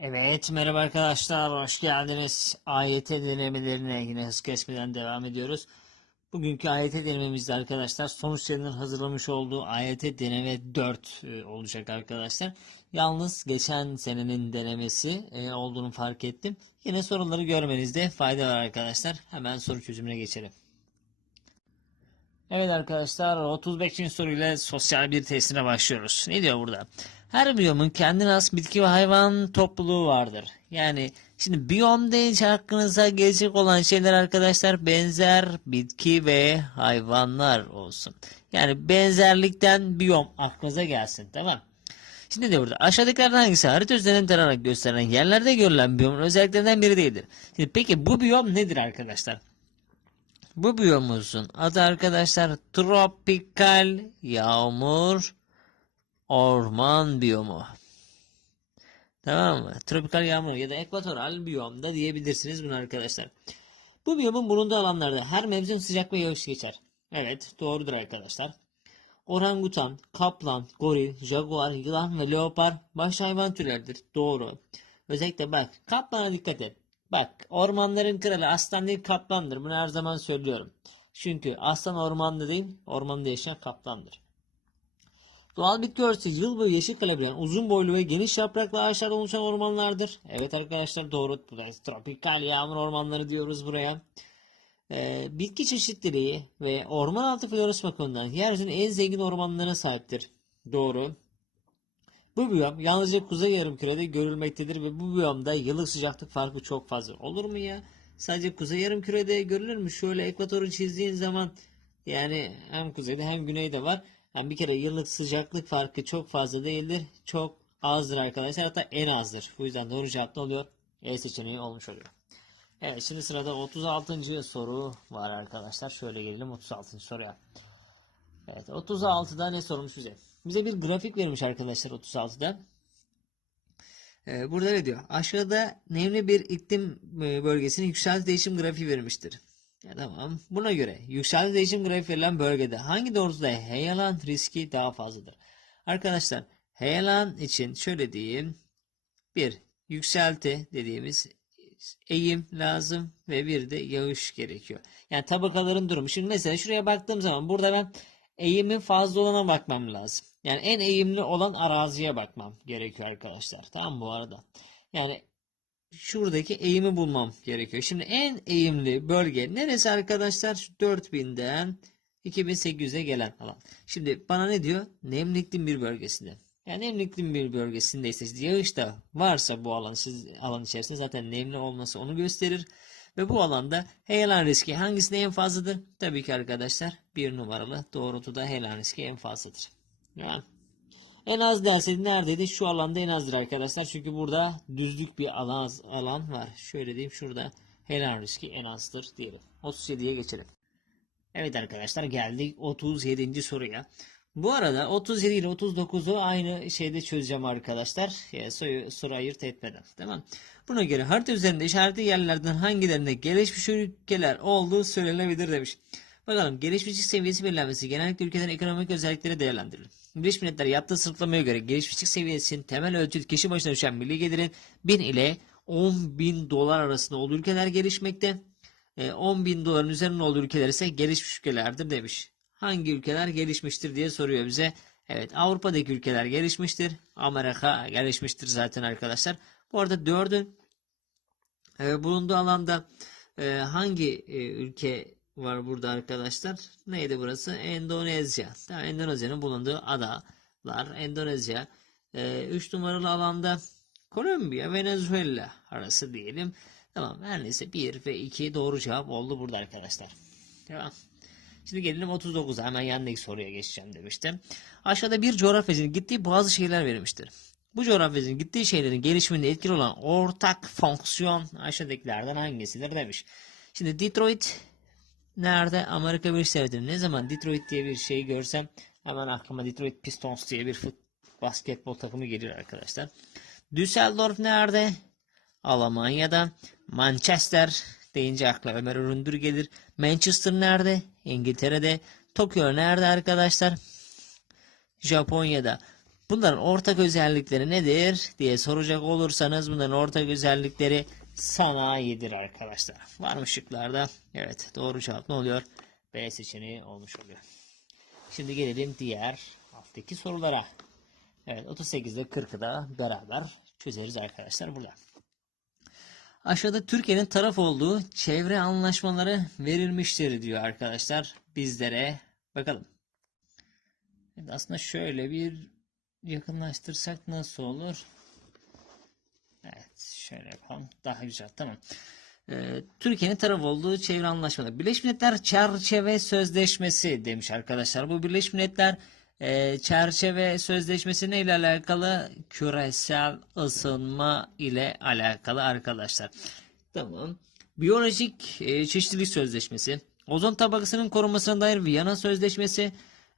Evet merhaba arkadaşlar hoş geldiniz. AYT denemelerine yine hız kesmeden devam ediyoruz. Bugünkü AYT denememizde arkadaşlar sonuçlarının hazırlamış olduğu AYT deneme 4 e, olacak arkadaşlar. Yalnız geçen senenin denemesi e, olduğunu fark ettim. Yine soruları görmenizde fayda var arkadaşlar. Hemen soru çözümüne geçelim. Evet arkadaşlar 35. soruyla sosyal bir testine başlıyoruz. Ne diyor burada? Her biyomun kendine has bitki ve hayvan topluluğu vardır. Yani şimdi biyom deyince aklınıza gelecek olan şeyler arkadaşlar benzer bitki ve hayvanlar olsun. Yani benzerlikten biyom aklınıza gelsin tamam. Şimdi de burada aşağıdakilerden hangisi harita üzerinden tararak gösterilen yerlerde görülen biyomun özelliklerinden biri değildir. Şimdi peki bu biyom nedir arkadaşlar? Bu biyomumuzun adı arkadaşlar tropikal yağmur orman biyomu. Tamam mı? Tropikal yağmur ya da ekvatoral biyom da diyebilirsiniz bunu arkadaşlar. Bu biyomun bulunduğu alanlarda her mevsim sıcak ve yağış geçer. Evet doğrudur arkadaşlar. Orangutan, kaplan, goril, jaguar, yılan ve leopar baş hayvan türleridir. Doğru. Özellikle bak kaplana dikkat et. Bak ormanların kralı aslan değil kaplandır. Bunu her zaman söylüyorum. Çünkü aslan ormanda değil ormanda yaşayan kaplandır. Doğal bitki örtüsü yıl boyu yeşil kalabilen uzun boylu ve geniş yapraklı ağaçlar oluşan ormanlardır. Evet arkadaşlar doğru. Buraya tropikal yağmur ormanları diyoruz buraya. Ee, bitki çeşitliliği ve orman altı florası bakımından yeryüzünün en zengin ormanlarına sahiptir. Doğru. Bu biyom yalnızca kuzey yarımkürede görülmektedir ve bu biyomda yıllık sıcaklık farkı çok fazla. Olur mu ya? Sadece kuzey yarımkürede görülür mü? Şöyle ekvatoru çizdiğin zaman yani hem kuzeyde hem güneyde var. Yani bir kere yıllık sıcaklık farkı çok fazla değildir. Çok azdır arkadaşlar. Hatta en azdır. Bu yüzden doğru cevap ne oluyor? E seçeneği olmuş oluyor. Evet şimdi sırada 36. soru var arkadaşlar. Şöyle gelelim 36. soruya. Evet 36'da ne sormuş bize? Bize bir grafik vermiş arkadaşlar 36'da. Ee, burada ne diyor? Aşağıda nemli bir iklim e, bölgesinin yükselti değişim grafiği vermiştir. Tamam. Buna göre yükselti değişim grafiği verilen bölgede hangi doğrultuda heyelan riski daha fazladır? Arkadaşlar heyelan için şöyle diyeyim. Bir yükselti dediğimiz eğim lazım ve bir de yağış gerekiyor. Yani tabakaların durumu. Şimdi mesela şuraya baktığım zaman burada ben eğimin fazla olana bakmam lazım. Yani en eğimli olan araziye bakmam gerekiyor arkadaşlar. Tamam bu arada. Yani şuradaki eğimi bulmam gerekiyor. Şimdi en eğimli bölge neresi arkadaşlar? Şu 4000'den 2800'e gelen alan. Şimdi bana ne diyor? Nemli iklim bir bölgesinde. Yani nemli iklim bir bölgesindeyse yağış da varsa bu alan siz alan içerisinde zaten nemli olması onu gösterir. Ve bu alanda heyelan riski hangisinde en fazladır? Tabii ki arkadaşlar bir numaralı doğrultuda heyelan riski en fazladır. Yani en az derseydi neredeydi? Şu alanda en azdır arkadaşlar. Çünkü burada düzlük bir alan, alan var. Şöyle diyeyim şurada heyelan riski en azdır diyelim. 37'ye geçelim. Evet arkadaşlar geldik 37. soruya. Bu arada 37 ile 39'u aynı şeyde çözeceğim arkadaşlar. Yani soru, soru ayırt etmeden. Tamam. Buna göre harita üzerinde işaretli yerlerden hangilerinde gelişmiş ülkeler olduğu söylenebilir demiş. Bakalım gelişmişlik seviyesi belirlenmesi genellikle ülkelerin ekonomik özellikleri değerlendirilir. Birleşmiş Milletler yaptığı sırtlamaya göre gelişmişlik seviyesinin temel ölçüt kişi başına düşen milli gelirin 1000 ile 10 bin dolar arasında olduğu ülkeler gelişmekte. 10 bin doların üzerinde olduğu ülkeler ise gelişmiş ülkelerdir demiş. Hangi ülkeler gelişmiştir diye soruyor bize. Evet Avrupa'daki ülkeler gelişmiştir. Amerika gelişmiştir zaten arkadaşlar. Bu arada dördün e, bulunduğu alanda e, hangi e, ülke var burada arkadaşlar? Neydi burası? Endonezya. Tamam, Endonezya'nın bulunduğu adalar. Endonezya. 3 numaralı alanda Kolombiya, Venezuela arası diyelim. Tamam her neyse 1 ve 2 doğru cevap oldu burada arkadaşlar. Tamam. Şimdi gelelim 39'a hemen yanındaki soruya geçeceğim demiştim. Aşağıda bir coğrafyacının gittiği bazı şeyler verilmiştir. Bu coğrafyacının gittiği şeylerin gelişiminde etkili olan ortak fonksiyon aşağıdakilerden hangisidir demiş. Şimdi Detroit nerede? Amerika Birleşik Devletleri. Ne zaman Detroit diye bir şey görsem hemen aklıma Detroit Pistons diye bir fut, basketbol takımı geliyor arkadaşlar. Düsseldorf nerede? Almanya'da. Manchester deyince akla Ömer Öründür gelir. Manchester nerede? İngiltere'de. Tokyo nerede arkadaşlar? Japonya'da. Bunların ortak özellikleri nedir diye soracak olursanız bunların ortak özellikleri sanayidir arkadaşlar. Var mı şıklarda? Evet doğru cevap ne oluyor? B seçeneği olmuş oluyor. Şimdi gelelim diğer alttaki sorulara. Evet 38'de 40'ı da beraber çözeriz arkadaşlar burada. Aşağıda Türkiye'nin taraf olduğu çevre anlaşmaları verilmiştir diyor arkadaşlar bizlere. Bakalım. Aslında şöyle bir yakınlaştırsak nasıl olur? Evet şöyle yapalım. Daha güzel tamam. Ee, Türkiye'nin taraf olduğu çevre anlaşmaları. Birleşmiş Milletler Çerçeve Sözleşmesi demiş arkadaşlar. Bu Birleşmiş Milletler e, Çerçeve Sözleşmesi ne ile alakalı? Küresel ısınma ile alakalı arkadaşlar. Tamam. Biyolojik e, çeşitlilik sözleşmesi. Ozon tabakasının korunmasına dair Viyana Sözleşmesi.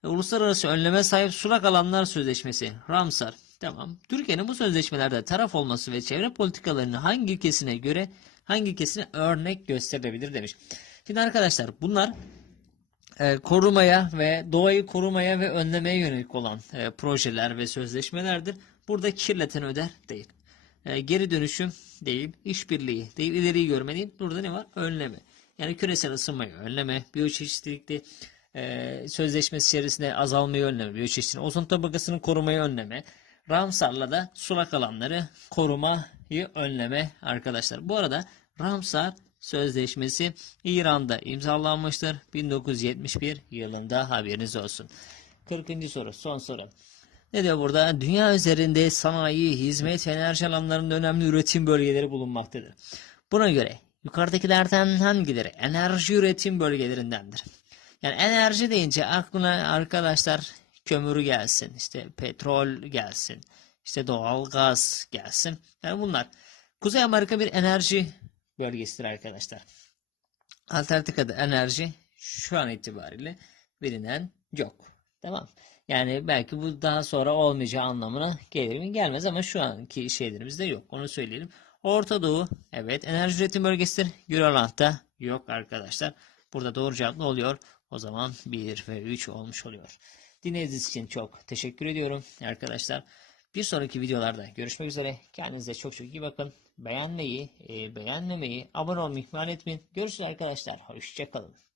E, Uluslararası önleme sahip sulak alanlar sözleşmesi. Ramsar. Tamam. Türkiye'nin bu sözleşmelerde taraf olması ve çevre politikalarının hangi ilkesine göre hangi ilkesine örnek gösterilebilir demiş. Şimdi arkadaşlar bunlar e, korumaya ve doğayı korumaya ve önlemeye yönelik olan e, projeler ve sözleşmelerdir. Burada kirleten öder değil. E, geri dönüşüm değil, işbirliği değil, ileriyi görme değil. Burada ne var? Önleme. Yani küresel ısınmayı önleme, biyoçeşitlilikte e, sözleşmesi içerisinde azalmayı önleme, biyoçeşitliğin ozon tabakasını korumayı önleme, Ramsar'la da sulak alanları korumayı önleme arkadaşlar. Bu arada Ramsar Sözleşmesi İran'da imzalanmıştır. 1971 yılında haberiniz olsun. 40. soru son soru. Ne diyor burada? Dünya üzerinde sanayi, hizmet ve enerji alanlarında önemli üretim bölgeleri bulunmaktadır. Buna göre yukarıdakilerden hangileri enerji üretim bölgelerindendir? Yani enerji deyince aklına arkadaşlar kömür gelsin, işte petrol gelsin, işte doğal gaz gelsin. Yani bunlar. Kuzey Amerika bir enerji bölgesidir arkadaşlar. Antarktika'da enerji şu an itibariyle bilinen yok. Tamam. Yani belki bu daha sonra olmayacağı anlamına gelir mi? Gelmez ama şu anki şeylerimizde yok. Onu söyleyelim. Orta Doğu evet enerji üretim bölgesidir. Grönland'da yok arkadaşlar. Burada doğru cevap ne oluyor? O zaman 1 ve 3 olmuş oluyor. Dinlediğiniz için çok teşekkür ediyorum arkadaşlar. Bir sonraki videolarda görüşmek üzere. Kendinize çok çok iyi bakın. Beğenmeyi, e, beğenmemeyi, abone olmayı ihmal etmeyin. Görüşürüz arkadaşlar. Hoşçakalın.